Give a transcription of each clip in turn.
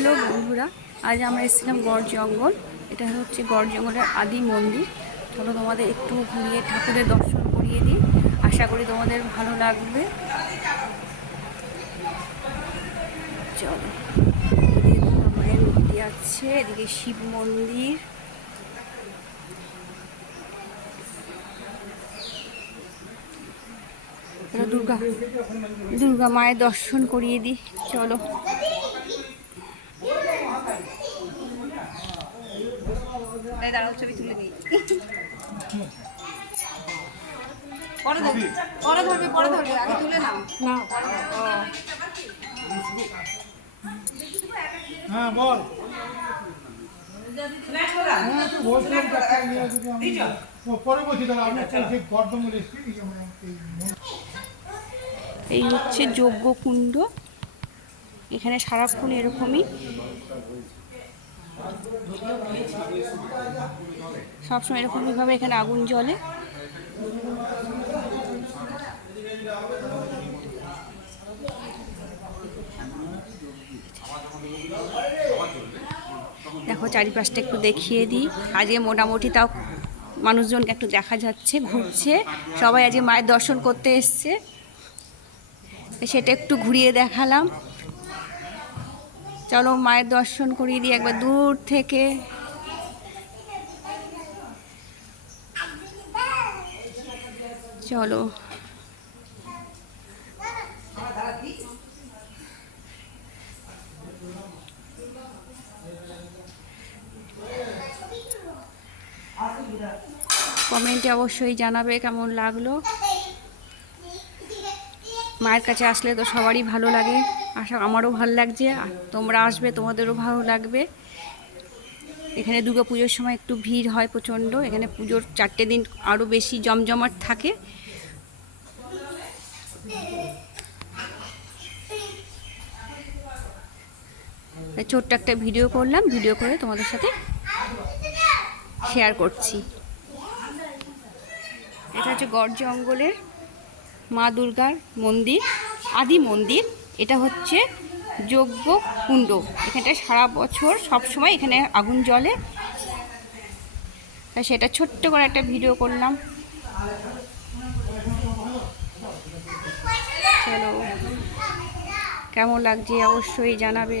Hello বন্ধুরা, আজ আমরা এসেছিলাম গড় জঙ্গল। এটা হচ্ছে গড় জঙ্গলের আদি মন্দির। চলো তোমাদের একটু ঘুরিয়ে ঠাকুরের দর্শন করিয়ে দিই, আশা করি তোমাদের ভালো লাগবে। চলো, এদিকে দুর্গা মায়ের মূর্তি আছে, এদিকে শিব মন্দির। দুর্গা মায়ের দর্শন করিয়ে দিই, চলো। দাঁড়াও, ছবি তুলে নিই। পরে ধরবে, আগে তুলে নাও। হ্যাঁ বল। এই হচ্ছে যজ্ঞকুণ্ড, এখানে সারাক্ষণ এরকমই সবসময় এরকমইভাবে এখানে আগুন জ্বলে। দেখো চারিপাশটা একটু দেখিয়ে দিই। আজকে মোটামুটি তাও মানুষজনকে একটু দেখা যাচ্ছে, ঘুরছে সবাই, আজকে মায়ের দর্শন করতে এসছে, সেটা একটু ঘুরিয়ে দেখালাম। চলো মায়ের দর্শন করিয়ে দিই একবার দূর থেকে। চলো, কমেন্টে অবশ্যই জানাবে কেমন লাগলো। মায়ের কাছে আসলে তো সবারই ভালো লাগে, আমারও ভালো লাগছে, তোমরা আসবে তোমাদেরও ভালো লাগবে। এখানে দুর্গা পুজোর সময় একটু ভিড় হয় প্রচণ্ড, এখানে পুজোর 4টে দিন আরও বেশি জমজমাট থাকে। ছোট্ট একটা ভিডিও করলাম, ভিডিও করে তোমাদের সাথে শেয়ার করছি। এটা হচ্ছে গড় জঙ্গলের মা দুর্গার মন্দির, আদি মন্দির। এটা হচ্ছে যজ্ঞ কুণ্ড, এখানটায় সারা বছর সবসময় এখানে আগুন জ্বলে, তাই সেটা ছোট্ট করে একটা ভিডিও করলাম। চলো, কেমন লাগছে অবশ্যই জানাবে।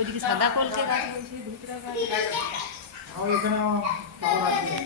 ওইদিকে সাদা কলকে গাছ বলছি, ভিতরে গাছ। এখানে আছে।